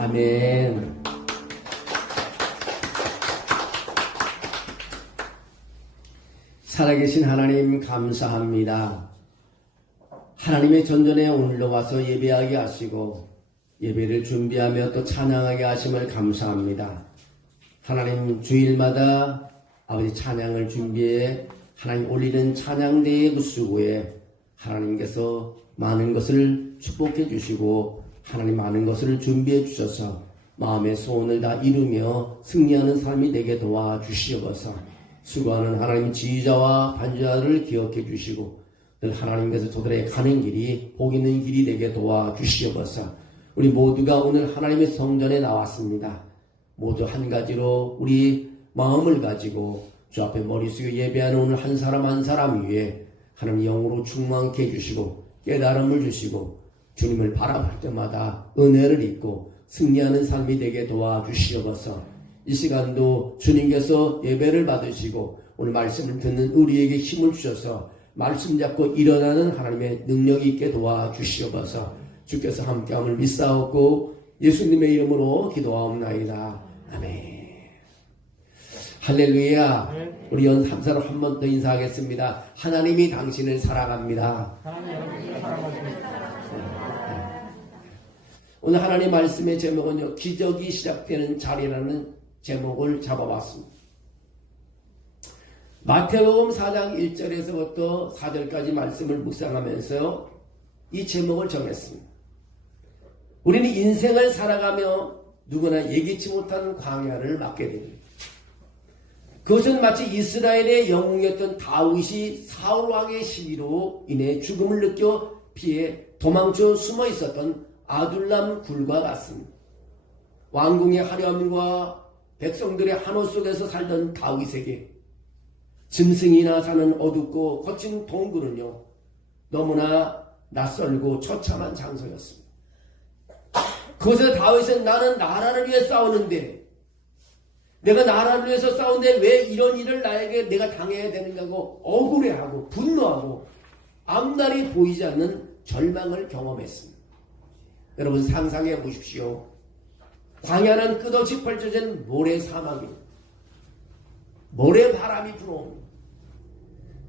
아멘. 살아계신 하나님 감사합니다. 하나님의 전전에 오늘도 와서 예배하게 하시고 예배를 준비하며 또 찬양하게 하심을 감사합니다. 하나님 주일마다 아버지 찬양을 준비해 하나님 올리는 찬양대의 그 수고에 하나님께서 많은 것을 축복해 주시고 하나님 많은 것을 준비해 주셔서 마음의 소원을 다 이루며 승리하는 삶이 되게 도와주시옵소서. 수고하는 하나님 지휘자와 반주자를 기억해 주시고 늘 하나님께서 저들의 가는 길이 복 있는 길이 되게 도와주시옵소서. 우리 모두가 오늘 하나님의 성전에 나왔습니다. 모두 한 가지로 우리 마음을 가지고 주 앞에 머리 숙여 예배하는 오늘 한 사람 한 사람 위에 하나님 영으로 충만케 해주시고 깨달음을 주시고 주님을 바라볼 때마다 은혜를 입고 승리하는 삶이 되게 도와주시옵소서. 이 시간도 주님께서 예배를 받으시고 오늘 말씀을 듣는 우리에게 힘을 주셔서 말씀 잡고 일어나는 하나님의 능력이 있게 도와주시옵소서. 주께서 함께함을 믿사옵고 예수님의 이름으로 기도하옵나이다. 아멘. 할렐루야. 우리 연 3사로 한 번 더 인사하겠습니다. 하나님이 당신을 사랑합니다. 오늘 하나님 말씀의 제목은요, 기적이 시작되는 자리라는 제목을 잡아봤습니다. 마태복음 4장 1절에서부터 4절까지 말씀을 묵상하면서 이 제목을 정했습니다. 우리는 인생을 살아가며 누구나 예기치 못한 광야를 맞게 됩니다. 그것은 마치 이스라엘의 영웅이었던 다윗이 사울왕의 시기로 인해 죽음을 느껴 피해 도망쳐 숨어 있었던 아둘람 굴과 같습니다. 왕궁의 화려함과 백성들의 한호 속에서 살던 다윗에게 짐승이나 사는 어둡고 거친 동굴은요, 너무나 낯설고 처참한 장소였습니다. 그것에 다윗은 나는 나라를 위해 싸우는데, 내가 나라를 위해서 싸우는데 왜 이런 일을 나에게 내가 당해야 되는가 하고 억울해하고 분노하고 앞날이 보이지 않는 절망을 경험했습니다. 여러분 상상해 보십시오. 광야는 끝없이 펼쳐진 모래 사막입니다. 모래바람이 불어옵니다.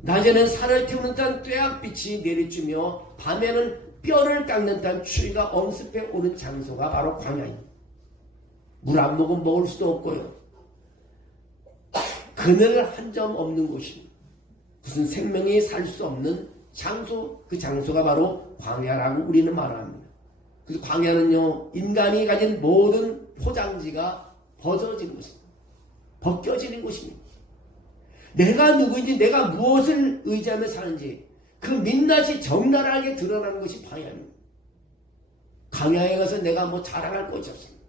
낮에는 산을 태우는 듯한 뙤약빛이 내리쬐며 밤에는 뼈를 깎는 듯한 추위가 엄습해 오는 장소가 바로 광야입니다. 물 한 모금 먹을 수도 없고요. 그늘 한 점 없는 곳입니다. 무슨 생명이 살 수 없는 장소, 그 장소가 바로 광야라고 우리는 말합니다. 그래서 광야는요, 인간이 가진 모든 포장지가 벗어지는 곳입니다. 벗겨지는 곳입니다. 내가 누구인지, 내가 무엇을 의지하며 사는지 그 민낯이 적나라하게 드러나는 것이 광야입니다. 광야에 가서 내가 뭐 자랑할 것이 없습니다.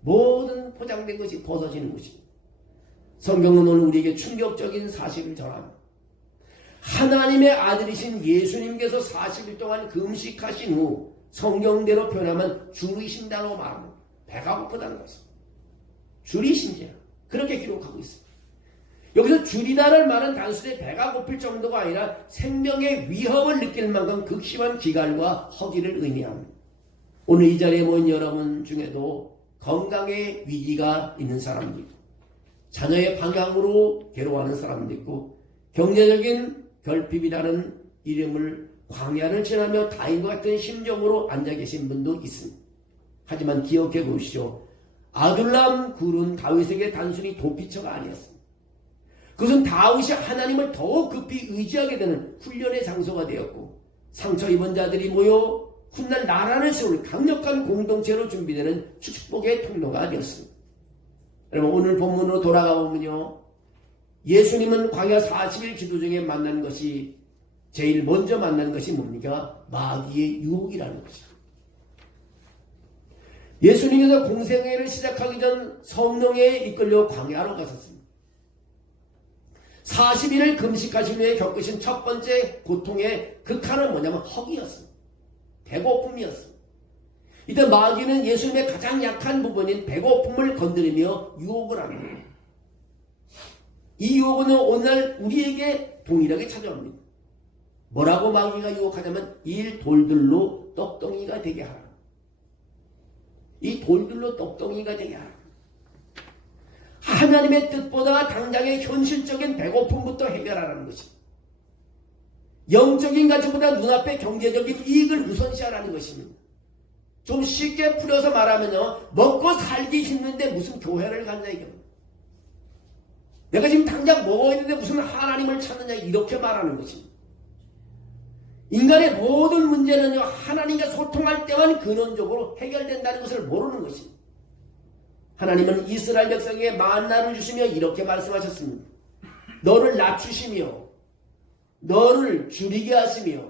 모든 포장된 것이 벗어지는 곳입니다. 성경은 오늘 우리에게 충격적인 사실을 전합니다. 하나님의 아들이신 예수님께서 40일 동안 금식하신 후 성경대로 표현하면 줄이신다고 말합니다. 배가 고프다는 것은 줄이신지야 그렇게 기록하고 있습니다. 여기서 줄이다는 말은 단순히 배가 고플 정도가 아니라 생명의 위협을 느낄 만큼 극심한 기갈과 허기를 의미합니다. 오늘 이 자리에 모인 여러분 중에도 건강의 위기가 있는 사람도 있고 자녀의 방향으로 괴로워하는 사람도 있고 경제적인 결핍이라는 이름을 광야를 지나며 다인과 같은 심정으로 앉아 계신 분도 있습니다. 하지만 기억해 보시죠. 아둘람 굴은 다윗에게 단순히 도피처가 아니었습니다. 그것은 다윗이 하나님을 더욱 급히 의지하게 되는 훈련의 장소가 되었고 상처 입은 자들이 모여 훗날 나라를 세울 강력한 공동체로 준비되는 축복의 통로가 되었습니다. 여러분 오늘 본문으로 돌아가 보면요, 예수님은 광야 40일 기도 중에 만난 것이 제일 먼저 만난 것이 뭡니까? 마귀의 유혹이라는 것입니다. 예수님께서 공생애를 시작하기 전 성령에 이끌려 광야로 가셨습니다. 40일을 금식하신 후에 겪으신 첫 번째 고통의 극한은 뭐냐면 허기였습니다. 배고픔이었습니다. 이때 마귀는 예수님의 가장 약한 부분인 배고픔을 건드리며 유혹을 합니다. 이 유혹은 오늘 우리에게 동일하게 찾아옵니다. 뭐라고 마귀가 유혹하냐면 일 돌들로 떡덩이가 되게 하라. 이 돌들로 똑똑이가 되게 하라. 하나님의 뜻보다 당장의 현실적인 배고픔부터 해결하라는 것입니다. 영적인 가치보다 눈앞의 경제적인 이익을 우선시하라는 것입니다. 좀 쉽게 풀어서 말하면요, 먹고 살기 힘든데 무슨 교회를 갔냐 이겁니다. 내가 지금 당장 먹어 있는데 무슨 하나님을 찾느냐 이렇게 말하는 것입니다. 인간의 모든 문제는요, 하나님과 소통할 때만 근원적으로 해결된다는 것을 모르는 것입니다. 하나님은 이스라엘 백성에게 만나를 주시며 이렇게 말씀하셨습니다. 너를 낮추시며 너를 줄이게 하시며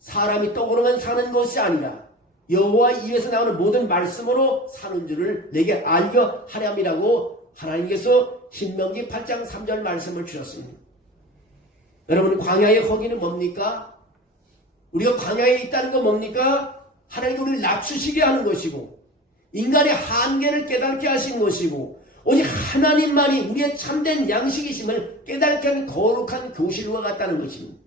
사람이 떡으로만 사는 것이 아니라 여호와 입에서 나오는 모든 말씀으로 사는 줄을 내게 알게 하렴이라고 하나님께서 신명기 8장 3절 말씀을 주셨습니다. 여러분, 광야의 거기는 뭡니까? 우리가 광야에 있다는 건 뭡니까? 하나님이 우리를 낮추시게 하는 것이고 인간의 한계를 깨닫게 하신 것이고 오직 하나님만이 우리의 참된 양식이심을 깨닫게 하는 거룩한 교실과 같다는 것입니다.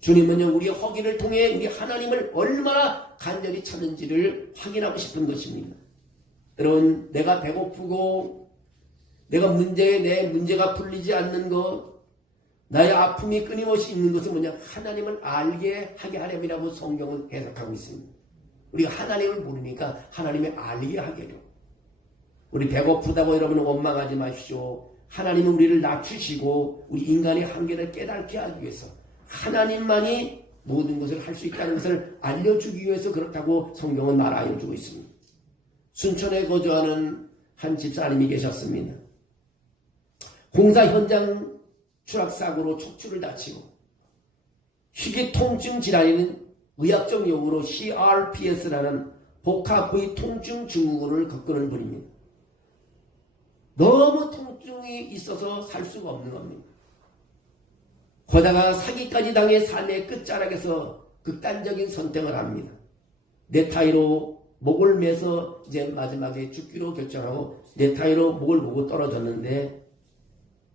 주님은요, 우리의 허기를 통해 우리 하나님을 얼마나 간절히 찾는지를 확인하고 싶은 것입니다. 여러분, 내가 배고프고 내 문제가 풀리지 않는 것, 나의 아픔이 끊임없이 있는 것은 뭐냐? 하나님을 알게 하게 하렴이라고 성경은 해석하고 있습니다. 우리가 하나님을 모르니까 하나님을 알게 하게요. 우리 배고프다고 여러분 원망하지 마십시오. 하나님은 우리를 낮추시고 우리 인간의 한계를 깨닫게 하기 위해서 하나님만이 모든 것을 할 수 있다는 것을 알려주기 위해서 그렇다고 성경은 말하여주고 있습니다. 순천에 거주하는 한 집사님이 계셨습니다. 공사 현장 추락사고로 척추를 다치고 희귀통증 질환인 의학적 용어로 CRPS라는 복합부위 통증 증후군을 겪는 분입니다. 너무 통증이 있어서 살 수가 없는 겁니다. 거다가 사기까지 당해 삶의 끝자락에서 극단적인 선택을 합니다. 네타이로 목을 매서 이제 마지막에 죽기로 결정하고 네타이로 목을 보고 떨어졌는데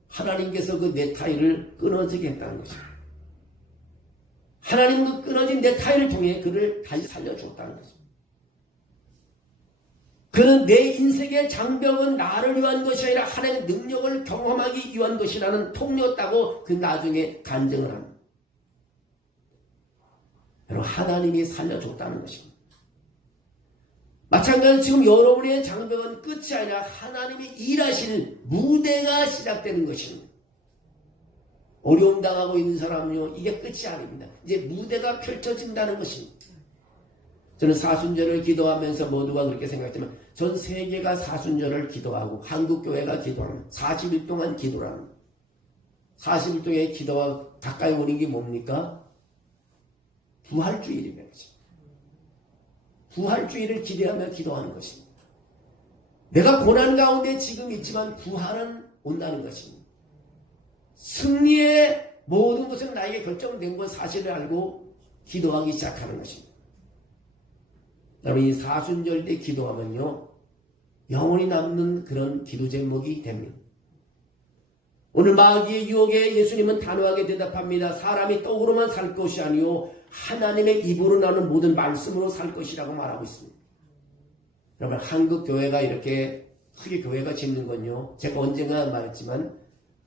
하나님께서 그 네타이를 끊어지게 했다는 것입니다. 하나님은 그 끊어진 네타이를 통해 그를 다시 살려주었다는 것입니다. 그는 내 인생의 장벽은 나를 위한 것이 아니라 하나님의 능력을 경험하기 위한 것이라는 통로였다고 그 나중에 간증을 합니다. 여러분, 하나님이 살려줬다는 것입니다. 마찬가지로 지금 여러분의 장벽은 끝이 아니라 하나님이 일하실 무대가 시작되는 것입니다. 어려움 당하고 있는 사람은요, 이게 끝이 아닙니다. 이제 무대가 펼쳐진다는 것입니다. 저는 사순절을 기도하면서 모두가 그렇게 생각했지만 전 세계가 사순절을 기도하고 한국교회가 기도하면 40일 동안 기도를 합니다. 40일 동안 기도와 가까이 오는 게 뭡니까? 부활주일입니다. 부활주일을 기대하며 기도하는 것입니다. 내가 고난 가운데 지금 있지만 부활은 온다는 것입니다. 승리의 모든 것은 나에게 결정된 것 사실을 알고 기도하기 시작하는 것입니다. 여러분, 이 사순절 때 기도하면요, 영원히 남는 그런 기도 제목이 됩니다. 오늘 마귀의 유혹에 예수님은 단호하게 대답합니다. 사람이 떡으로만 살 것이 아니요 하나님의 입으로 나오는 모든 말씀으로 살 것이라고 말하고 있습니다. 여러분, 한국 교회가 이렇게 크게 교회가 짓는 건요, 제가 언젠가 말했지만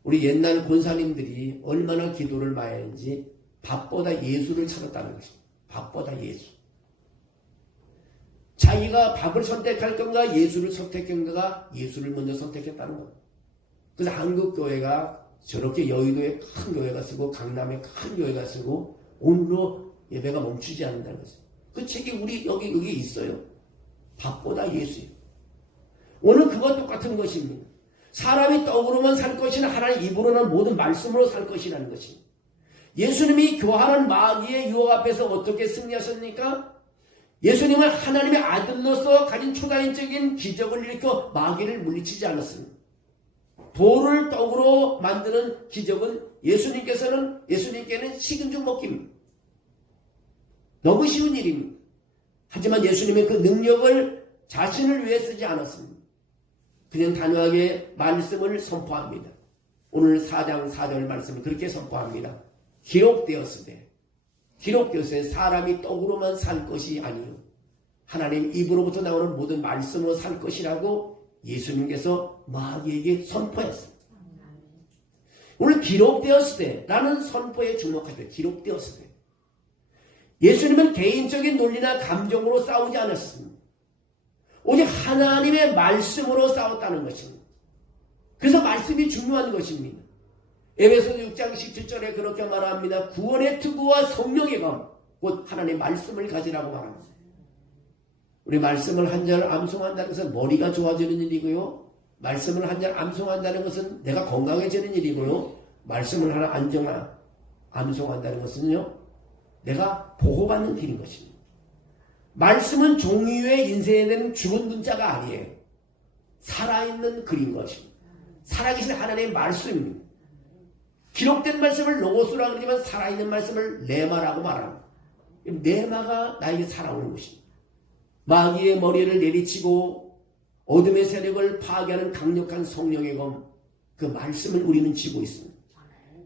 우리 옛날 권사님들이 얼마나 기도를 많이 했는지 밥보다 예수를 찾았다는 것입니다. 밥보다 예수. 자기가 밥을 선택할 건가 예수를 선택할 건가 예수를 먼저 선택했다는 거예요. 그래서 한국 교회가 저렇게 여의도에 큰 교회가 쓰고 강남에 큰 교회가 쓰고 오늘로 예배가 멈추지 않는다는 거죠. 그 책이 우리 여기 있어요. 밥보다 예수예요. 오늘 그와 똑같은 것입니다. 사람이 떡으로만 살 것이나 하나님 입으로는 모든 말씀으로 살 것이라는 것입니다. 예수님이 교활한 마귀의 유혹 앞에서 어떻게 승리하셨습니까? 예수님은 하나님의 아들로서 가진 초자연적인 기적을 일으켜 마귀를 물리치지 않았습니다. 돌을 떡으로 만드는 기적은 예수님께는 식은 죽 먹기입니다. 너무 쉬운 일입니다. 하지만 예수님은 그 능력을 자신을 위해 쓰지 않았습니다. 그냥 단호하게 말씀을 선포합니다. 오늘 4장 4절 말씀을 그렇게 선포합니다. 기록되었으되 사람이 떡으로만 살 것이 아니요 하나님 입으로부터 나오는 모든 말씀으로 살 것이라고 예수님께서 마귀에게 선포했습니다. 오늘 기록되었을 때 라는 선포에 주목하세요. 기록되었을 때. 예수님은 개인적인 논리나 감정으로 싸우지 않았습니다. 오직 하나님의 말씀으로 싸웠다는 것입니다. 그래서 말씀이 중요한 것입니다. 에베소서 6장 17절에 그렇게 말합니다. 구원의 투구와 성령의 검, 곧 하나님의 말씀을 가지라고 말합니다. 우리 말씀을 한 절 암송한다는 것은 머리가 좋아지는 일이고요. 말씀을 한 절 암송한다는 것은 내가 건강해지는 일이고요. 말씀을 하나 암송한다는 것은요, 내가 보호받는 길인 것입니다. 말씀은 종이의 인쇄에 된 죽은 문자가 아니에요. 살아있는 글인 것입니다. 살아계신 하나님의 말씀입니다. 기록된 말씀을 로고스라고 그러지만 살아있는 말씀을 레마라고 말합니다. 레마가 나에게 살아오는 것입니다. 마귀의 머리를 내리치고 어둠의 세력을 파괴하는 강력한 성령의 검, 그 말씀을 우리는 쥐고 있습니다.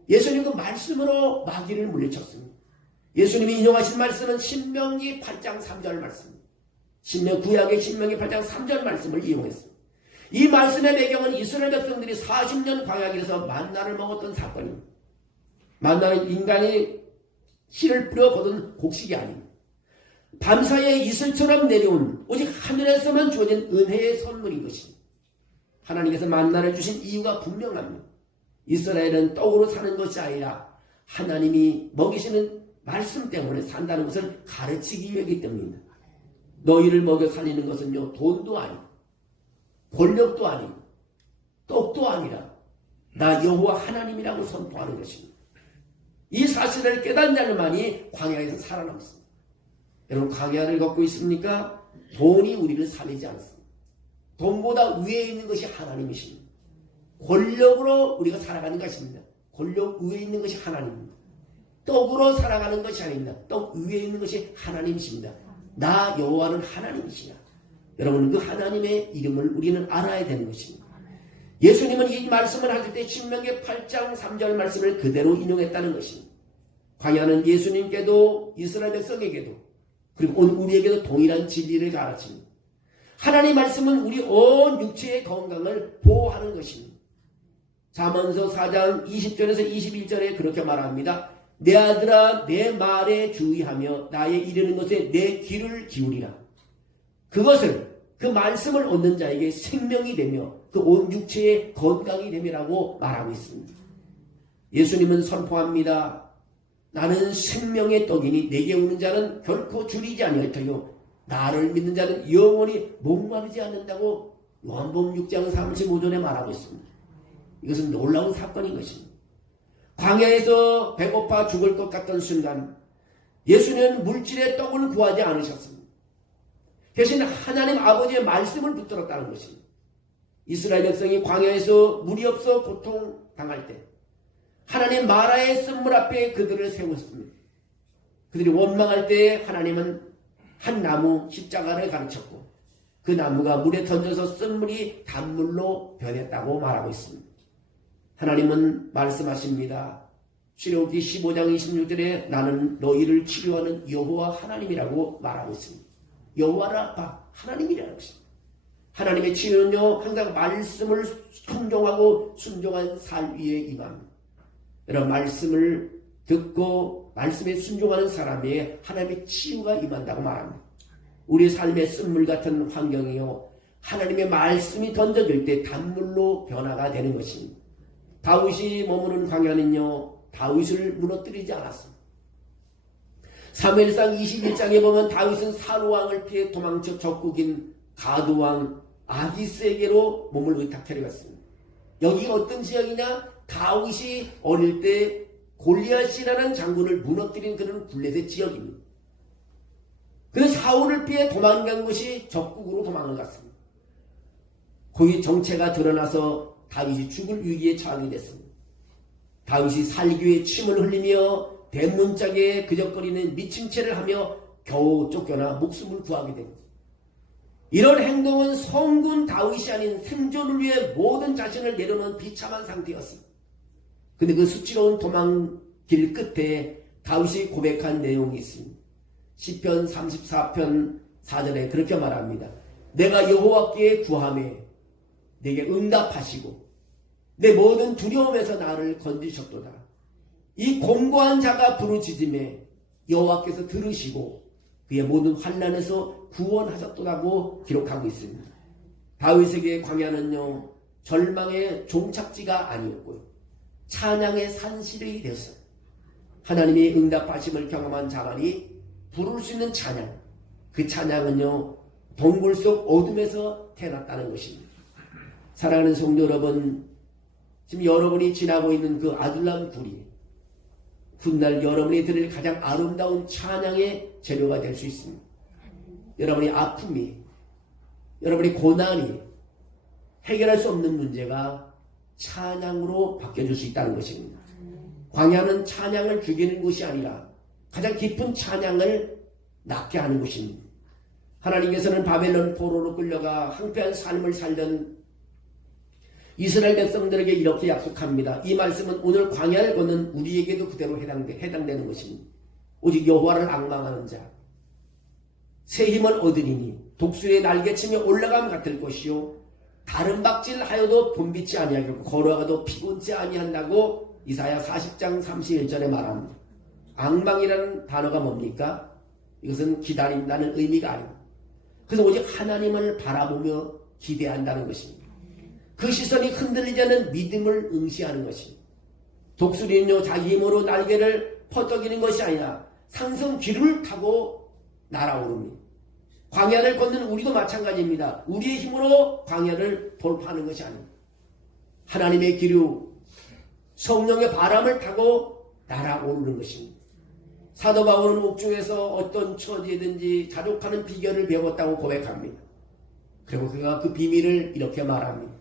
예수님 그 말씀으로 마귀를 물리쳤습니다. 예수님이 인용하신 말씀은 신명기 8장 3절 말씀입니다. 구약의 신명기 8장 3절 말씀을 이용했습니다. 이 말씀의 배경은 이스라엘 백성들이 40년 광야길에서 만나를 먹었던 사건입니다. 만나는 인간이 씨를 뿌려 거둔 곡식이 아닙니다. 밤사이에 이슬처럼 내려온 오직 하늘에서만 주어진 은혜의 선물인 것입니다. 하나님께서 만나를 주신 이유가 분명합니다. 이스라엘은 떡으로 사는 것이 아니라 하나님이 먹이시는 말씀 때문에 산다는 것을 가르치기 위하기 때문입니다. 너희를 먹여 살리는 것은요, 돈도 아니고 권력도 아니고 떡도 아니라 나 여호와 하나님이라고 선포하는 것입니다. 이 사실을 깨닫는 자들만이 광야에서 살아남습니다. 여러분, 광야를 걷고 있습니까? 돈이 우리를 살리지 않습니다. 돈보다 위에 있는 것이 하나님이십니다. 권력으로 우리가 살아가는 것입니다. 권력 위에 있는 것이 하나님입니다. 떡으로 살아가는 것이 아닙니다. 떡 위에 있는 것이 하나님이십니다. 나 여호와는 하나님이시라. 여러분, 그 하나님의 이름을 우리는 알아야 되는 것입니다. 예수님은 이 말씀을 하실 때 신명기 8장 3절 말씀을 그대로 인용했다는 것입니다. 광야는 예수님께도 이스라엘 백성에게도 그리고 오늘 우리에게도 동일한 진리를 가르칩니다. 하나님의 말씀은 우리 온 육체의 건강을 보호하는 것입니다. 잠언서 4장 20절에서 21절에 그렇게 말합니다. 내 아들아, 내 말에 주의하며 나의 이르는 것에 내 귀를 기울이라. 그것을, 그 말씀을 얻는 자에게 생명이 되며 그 온 육체의 건강이 되며라고 말하고 있습니다. 예수님은 선포합니다. 나는 생명의 떡이니 내게 오는 자는 결코 줄이지 아니할 터요 나를 믿는 자는 영원히 목마르지 않는다고 요한복음 6장 35절에 말하고 있습니다. 이것은 놀라운 사건인 것입니다. 광야에서 배고파 죽을 것 같던 순간 예수님은 물질의 떡을 구하지 않으셨습니다. 대신 하나님 아버지의 말씀을 붙들었다는 것입니다. 이스라엘 백성이 광야에서 물이 없어 고통당할 때 하나님 마라의 쓴물 앞에 그들을 세웠습니다. 그들이 원망할 때 하나님은 한 나무 십자가를 가르쳤고 그 나무가 물에 던져서 쓴물이 단물로 변했다고 말하고 있습니다. 하나님은 말씀하십니다. 출애굽기 15장 26절에 나는 너희를 치료하는 여호와 하나님이라고 말하고 있습니다. 여호와를 아빠 하나님이라는 것입니다. 하나님의 치유는요 항상 말씀을 순종하고 순종한 살 위에 임합니다. 여러분, 말씀을 듣고 말씀에 순종하는 사람에게 하나님의 치유가 임한다고 말합니다. 우리 삶의 쓴물 같은 환경이요 하나님의 말씀이 던져질 때 단물로 변화가 되는 것입니다. 다윗이 머무는 광야는요 다윗을 무너뜨리지 않았습니다. 사무엘상 21장에 보면 다윗은 사울왕을 피해 도망쳐 적국인 가드왕 아기스에게로 몸을 의탁하려 갔습니다. 여기가 어떤 지역이냐? 다윗이 어릴 때 골리앗이라는 장군을 무너뜨린 그런 블레셋 지역입니다. 그래서 사울을 피해 도망간 것이 적국으로 도망을 갔습니다. 거기 정체가 드러나서 다윗이 죽을 위기에 처하게 됐습니다. 다윗이 살기에 침을 흘리며 대문짝에 그적거리는 미친 채를 하며 겨우 쫓겨나 목숨을 구하게 됩니다. 이런 행동은 성군 다윗이 아닌 생존을 위해 모든 자신을 내려놓은 비참한 상태였습니다. 근데 그 수치로운 도망길 끝에 다윗이 고백한 내용이 있습니다. 시편 34편 4절에 그렇게 말합니다. 내가 여호와께 구하매 내게 응답하시고 내 모든 두려움에서 나를 건지셨도다. 이 공고한 자가 부르짖음에 여호와께서 들으시고 그의 모든 환난에서 구원하셨도라고 기록하고 있습니다. 다윗에게 광야는요 절망의 종착지가 아니었고요 찬양의 산실이 되었어요. 하나님의 응답하심을 경험한 자만이 부를 수 있는 찬양, 그 찬양은요 동굴 속 어둠에서 태어났다는 것입니다. 사랑하는 성도 여러분, 지금 여러분이 지나고 있는 그 아둘람 굴이 훗날 여러분이 들을 가장 아름다운 찬양의 재료가 될 수 있습니다. 여러분의 아픔이, 여러분의 고난이 해결할 수 없는 문제가 찬양으로 바뀌어질 수 있다는 것입니다. 광야는 찬양을 죽이는 곳이 아니라 가장 깊은 찬양을 낳게 하는 곳입니다. 하나님께서는 바벨론 포로로 끌려가 황폐한 삶을 살던 이스라엘 백성들에게 이렇게 약속합니다. 이 말씀은 오늘 광야를 걷는 우리에게도 그대로 해당되는 것입니다. 오직 여호와를 앙망하는 자, 새 힘을 얻으리니 독수리의 날개치며 올라감 같을 것이요 다른 박질하여도 봄비치 아니하겠고 걸어가도 피곤치 아니한다고 이사야 40장 31절에 말합니다. 앙망이라는 단어가 뭡니까? 이것은 기다린다는 의미가 아닙니다. 그래서 오직 하나님을 바라보며 기대한다는 것입니다. 그 시선이 흔들리지 않는 믿음을 응시하는 것입니다. 독수리는요 자기 힘으로 날개를 퍼떡이는 것이 아니라 상승 기류를 타고 날아오릅니다. 광야를 걷는 우리도 마찬가지입니다. 우리의 힘으로 광야를 돌파하는 것이 아닙니다. 하나님의 기류, 성령의 바람을 타고 날아오르는 것입니다. 사도 바울은 옥중에서 어떤 처지든지 자족하는 비결을 배웠다고 고백합니다. 그리고 그가 그 비밀을 이렇게 말합니다.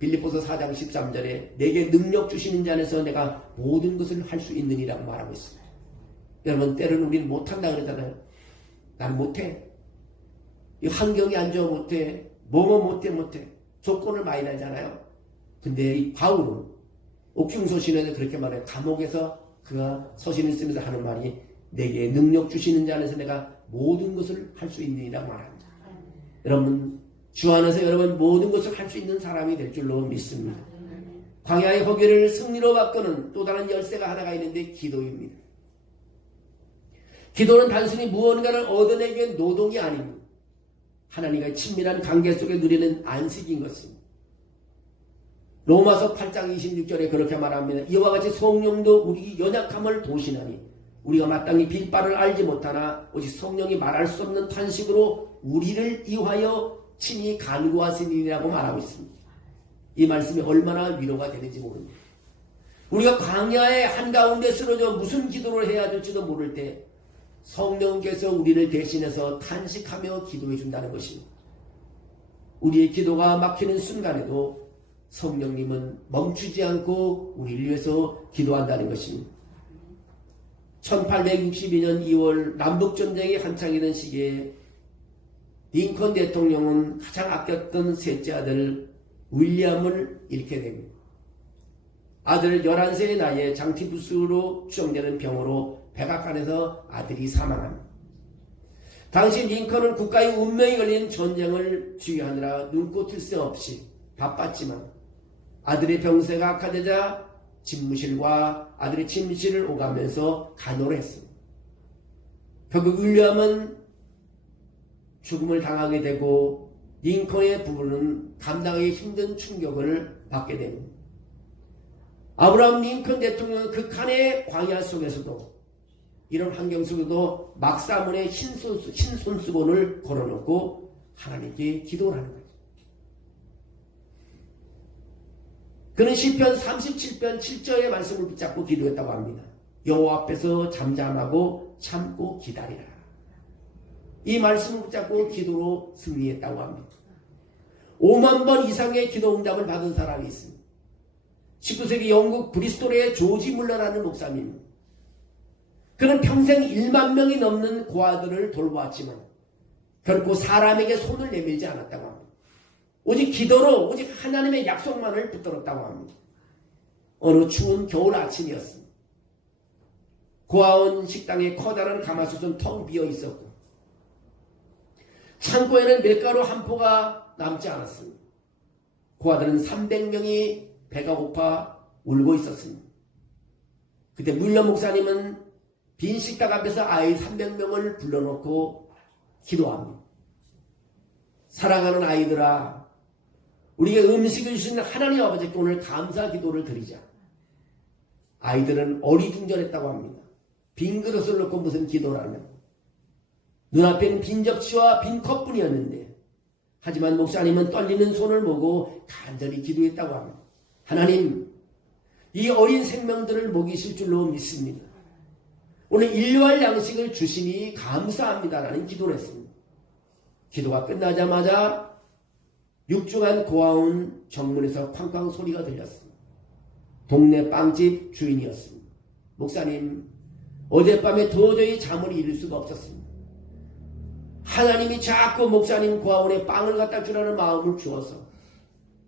빌립보서 4장 13절에 내게 능력 주시는 자 안에서 내가 모든 것을 할 수 있느니라고 말하고 있습니다. 여러분 때로는 우리는 못한다 그러잖아요. 난 못해. 이 환경이 안 좋아 못해. 못해. 조건을 많이 달잖아요. 근데 이 바울은 옥중 서신에서 그렇게 말해요. 감옥에서 그가 서신을 쓰면서 하는 말이 내게 능력 주시는 자 안에서 내가 모든 것을 할 수 있느니라고 말합니다. 여러분 주 안에서 여러분 모든 것을 할 수 있는 사람이 될 줄로 믿습니다. 광야의 허기를 승리로 바꾸는 또 다른 열쇠가 하나가 있는데 기도입니다. 기도는 단순히 무언가를 얻어내기 위한 노동이 아닙니다. 하나님과의 친밀한 관계 속에 누리는 안식인 것입니다. 로마서 8장 26절에 그렇게 말합니다. 이와 같이 성령도 우리 연약함을 도시나니 우리가 마땅히 빌 바를 알지 못하나 오직 성령이 말할 수 없는 탄식으로 우리를 이하여 친히 간구하시니라고 말하고 있습니다. 이 말씀이 얼마나 위로가 되는지 모릅니다. 우리가 광야의 한가운데 쓰러져 무슨 기도를 해야 될지도 모를 때 성령께서 우리를 대신해서 탄식하며 기도해 준다는 것입니다. 우리의 기도가 막히는 순간에도 성령님은 멈추지 않고 우리를 위해서 기도한다는 것입니다. 1862년 2월 남북전쟁이 한창이던 시기에 링컨 대통령은 가장 아꼈던 셋째 아들 윌리엄을 잃게 됩니다. 아들 11세의 나이에 장티푸스로 추정되는 병으로 백악관에서 아들이 사망합니다. 당시 링컨은 국가의 운명이 걸린 전쟁을 주의하느라 눈코 뜰 새 없이 바빴지만 아들의 병세가 악화되자 집무실과 아들의 침실을 오가면서 간호를 했습니다. 결국 윌리엄은 죽음을 당하게 되고 링컨의 부부는 감당하기 힘든 충격을 받게 됩니다. 아브라함 링컨 대통령은 극한의 광야 속에서도 이런 환경 속에도 막사문에 흰손수건을 걸어놓고 하나님께 기도를 하는 거죠. 그는 시편 37편 7절의 말씀을 붙잡고 기도했다고 합니다. 여호와 앞에서 잠잠하고 참고 기다리라. 이 말씀을 붙잡고 기도로 승리했다고 합니다. 5만 번 이상의 기도 응답을 받은 사람이 있습니다. 19세기 영국 브리스톨의 조지 물러라는 목사님. 그는 평생 1만 명이 넘는 고아들을 돌보았지만 결코 사람에게 손을 내밀지 않았다고 합니다. 오직 기도로 오직 하나님의 약속만을 붙들었다고 합니다. 어느 추운 겨울 아침이었습니다. 고아원 식당에 커다란 가마솥은 텅 비어 있었고 창고에는 밀가루 한 포가 남지 않았습니다. 그 아들은 300명이 배가 고파 울고 있었습니다. 그때 물론 목사님은 빈 식탁 앞에서 아이 300명을 불러놓고 기도합니다. 사랑하는 아이들아, 우리에게 음식을 주신 하나님 아버지께 오늘 감사 기도를 드리자. 아이들은 어리둥절했다고 합니다. 빈 그릇을 놓고 무슨 기도를 하냐. 눈앞에는 빈 접시와 빈 컵뿐이었는데, 하지만 목사님은 떨리는 손을 모고 간절히 기도했다고 합니다. 하나님, 이 어린 생명들을 먹이실 줄로 믿습니다. 오늘 일용할 양식을 주시니 감사합니다라는 기도를 했습니다. 기도가 끝나자마자 육중한 고아온 정문에서 쾅쾅 소리가 들렸습니다. 동네 빵집 주인이었습니다. 목사님, 어젯밤에 도저히 잠을 이룰 수가 없었습니다. 하나님이 자꾸 목사님 고아원에 빵을 갖다 주라는 마음을 주어서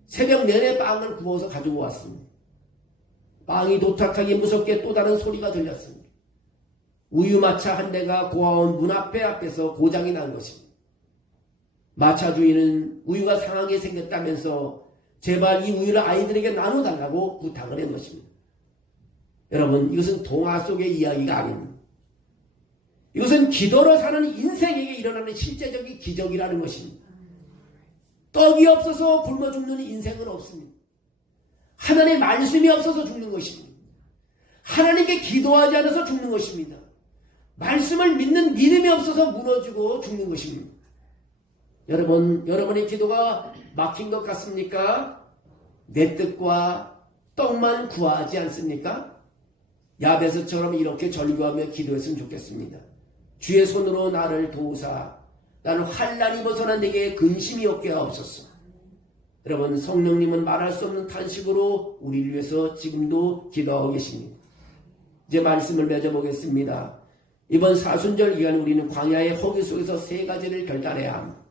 새벽 내내 빵을 구워서 가지고 왔습니다. 빵이 도착하기 무섭게 또 다른 소리가 들렸습니다. 우유마차 한 대가 고아원 문 앞에서 고장이 난 것입니다. 마차 주인은 우유가 상하게 생겼다면서 제발 이 우유를 아이들에게 나눠달라고 부탁을 한 것입니다. 여러분, 이것은 동화 속의 이야기가 아닙니다. 이것은 기도로 사는 인생에게 일어나는 실제적인 기적이라는 것입니다. 떡이 없어서 굶어 죽는 인생은 없습니다. 하나님의 말씀이 없어서 죽는 것입니다. 하나님께 기도하지 않아서 죽는 것입니다. 말씀을 믿는 믿음이 없어서 무너지고 죽는 것입니다. 여러분, 여러분의 기도가 막힌 것 같습니까? 내 뜻과 떡만 구하지 않습니까? 야베스처럼 이렇게 절규하며 기도했으면 좋겠습니다. 주의 손으로 나를 도우사 나는 환난이 벗어난 내게 근심이 없게 하옵소서. 여러분, 성령님은 말할 수 없는 탄식으로 우리를 위해서 지금도 기도하고 계십니다. 이제 말씀을 맺어보겠습니다. 이번 사순절 기간 우리는 광야의 허기 속에서 세 가지를 결단해야 합니다.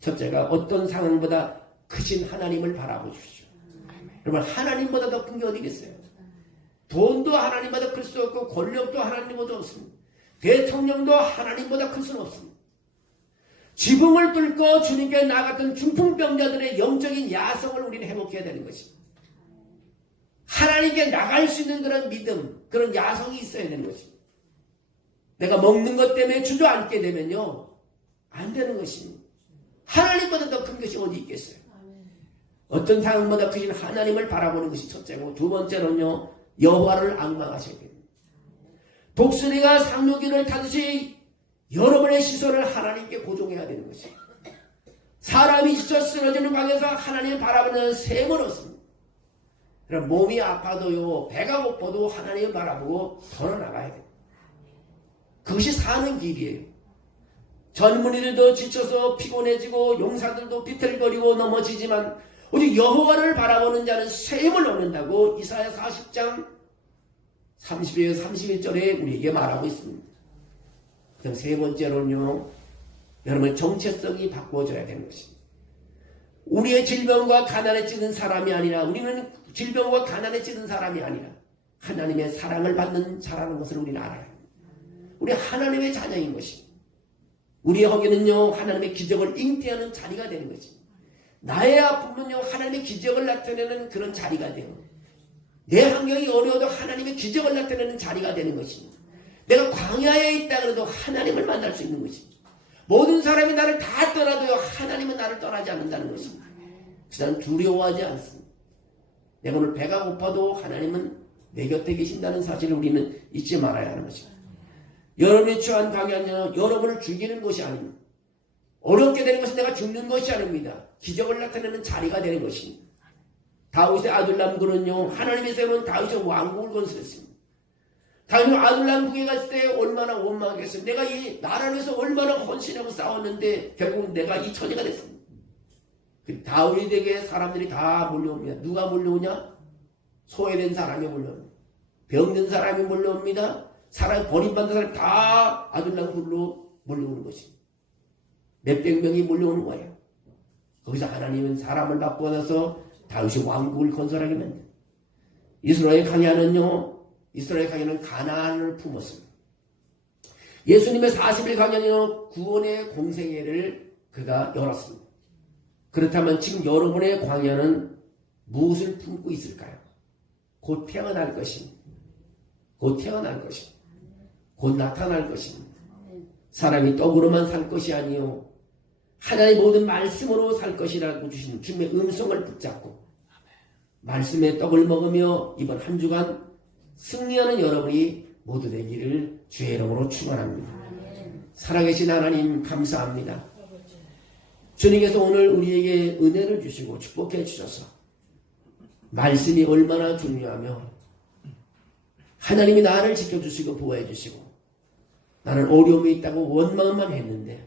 첫째가 어떤 상황보다 크신 하나님을 바라보십시오. 여러분, 하나님보다 더 큰 게 어디겠어요? 돈도 하나님보다 클 수 없고 권력도 하나님보다 없습니다. 대통령도 하나님보다 클 수는 없습니다. 지붕을 뚫고 주님께 나갔던 중풍병자들의 영적인 야성을 우리는 회복해야 되는 것입니다. 하나님께 나갈 수 있는 그런 믿음, 그런 야성이 있어야 되는 것입니다. 내가 먹는 것 때문에 주저앉게 되면요, 안 되는 것입니다. 하나님보다 더 큰 것이 어디 있겠어요? 어떤 상황보다 크신 하나님을 바라보는 것이 첫째고, 두 번째로는요, 여호와를 앙망하셔야 됩니다. 독수리가 상류기를 타듯이 여러분의 시선을 하나님께 고정해야 되는 것입니다. 사람이 지쳐 쓰러지는 방에서 하나님을 바라보는 셈은 없습니다. 그럼 몸이 아파도요, 배가 고파도 하나님을 바라보고 걸어나가야 됩니다. 그것이 사는 길이에요. 젊은이들도 지쳐서 피곤해지고 용사들도 비틀거리고 넘어지지만 오직 여호와를 바라보는 자는 셈을 얻는다고 이사야 40장 30절 31절에 우리에게 말하고 있습니다. 그럼 세 번째로는요, 여러분 정체성이 바꿔져야 되는 것입니다. 우리의 질병과 가난에 찌든 사람이 아니라, 우리는 질병과 가난에 찌든 사람이 아니라 하나님의 사랑을 받는 자라는 것을 우리는 알아야 합니다. 우리 하나님의 자녀인 것입니다. 우리의 허기는요, 하나님의 기적을 잉태하는 자리가 되는 것입니다. 나의 아픔은요, 하나님의 기적을 나타내는 그런 자리가 되고, 내 환경이 어려워도 하나님의 기적을 나타내는 자리가 되는 것입니다. 내가 광야에 있다 그래도 하나님을 만날 수 있는 것입니다. 모든 사람이 나를 다 떠나도요, 하나님은 나를 떠나지 않는다는 것입니다. 그래서 두려워하지 않습니다. 내가 오늘 배가 고파도 하나님은 내 곁에 계신다는 사실을 우리는 잊지 말아야 하는 것입니다. 여러분이 처한 광야는 여러분을 죽이는 것이 아닙니다. 어렵게 되는 것은 내가 죽는 것이 아닙니다. 기적을 나타내는 자리가 되는 것입니다. 다윗의 아둘람군은요, 하나님의 세운 다윗의 왕국을 건설했습니다. 다윗은 아둘람궁에 갔을 때 얼마나 원망하겠어요. 내가 이 나라를 위해서 얼마나 헌신하고 싸웠는데 결국 내가 이 처지가 됐습니다. 그 다윗에게 사람들이 다 몰려옵니다. 누가 몰려오냐? 소외된 사람이 몰려옵니다. 병든 사람이 몰려옵니다. 사람이 버림받는 사람이 다 아둘람굴로 몰려오는 것입니다. 몇백 명이 몰려오는 거예요. 거기서 하나님은 사람을 바꿔서 다윗이 왕국을 건설하게 만듭니다. 이스라엘 강야는 가나안을 품었습니다. 예수님의 40일 강야는요, 구원의 공생애를 그가 열었습니다. 그렇다면 지금 여러분의 광야는 무엇을 품고 있을까요? 곧 태어날 것입니다. 곧 태어날 것입니다. 곧 나타날 것입니다. 사람이 떡으로만 살 것이 아니요 하나님의 모든 말씀으로 살 것이라고 주신 주님의 음성을 붙잡고 말씀의 떡을 먹으며 이번 한 주간 승리하는 여러분이 모두 되기를 주의 이름으로 축원합니다. 살아계신 하나님 감사합니다. 주님께서 오늘 우리에게 은혜를 주시고 축복해 주셔서 말씀이 얼마나 중요하며 하나님이 나를 지켜주시고 보호해 주시고 나는 어려움이 있다고 원망만 했는데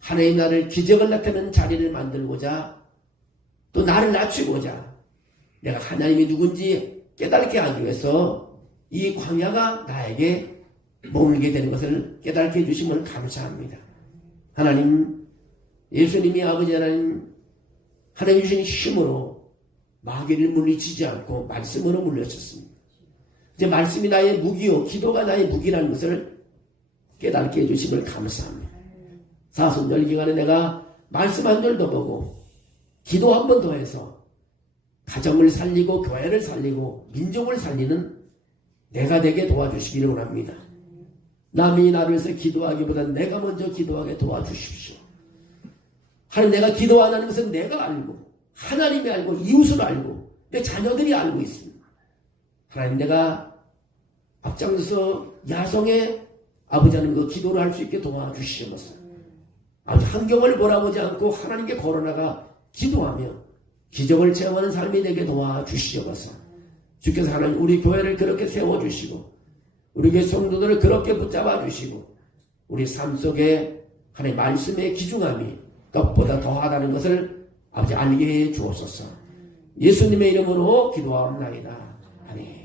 하나님 나를 기적을 나타내는 자리를 만들고자 또 나를 낮추고자 내가 하나님이 누군지 깨닫게 하기 위해서 이 광야가 나에게 머물게 되는 것을 깨닫게 해주심을 감사합니다. 하나님, 예수님이 아버지 하나님 주신 힘으로 마귀를 물리치지 않고 말씀으로 물리쳤습니다. 이제 말씀이 나의 무기요 기도가 나의 무기라는 것을 깨닫게 해주심을 감사합니다. 사순절 기간에 내가 말씀 한 절 더 보고 기도 한 번 더 해서 가정을 살리고 교회를 살리고 민족을 살리는 내가 되게 도와주시기를 원합니다. 남이 나를 위해서 기도하기보다 내가 먼저 기도하게 도와주십시오. 하나님, 내가 기도 안 하는 것은 내가 알고 하나님이 알고 이웃을 알고 내 자녀들이 알고 있습니다. 하나님, 내가 앞장서서 야성의 아버지 하나님 그 기도를 할 수 있게 도와주시옵소서. 아버지, 환경을 몰아보지 않고 하나님께 걸어나가 기도하며 기적을 체험하는 삶이 되게 도와주시옵소서. 주께서 하나님 우리 교회를 그렇게 세워주시고 우리 교회 성도들을 그렇게 붙잡아 주시고 우리 삶 속에 하나님 말씀의 귀중함이 떡보다 더하다는 것을 아버지 알게 해 주옵소서. 예수님의 이름으로 기도하옵나이다. 아멘.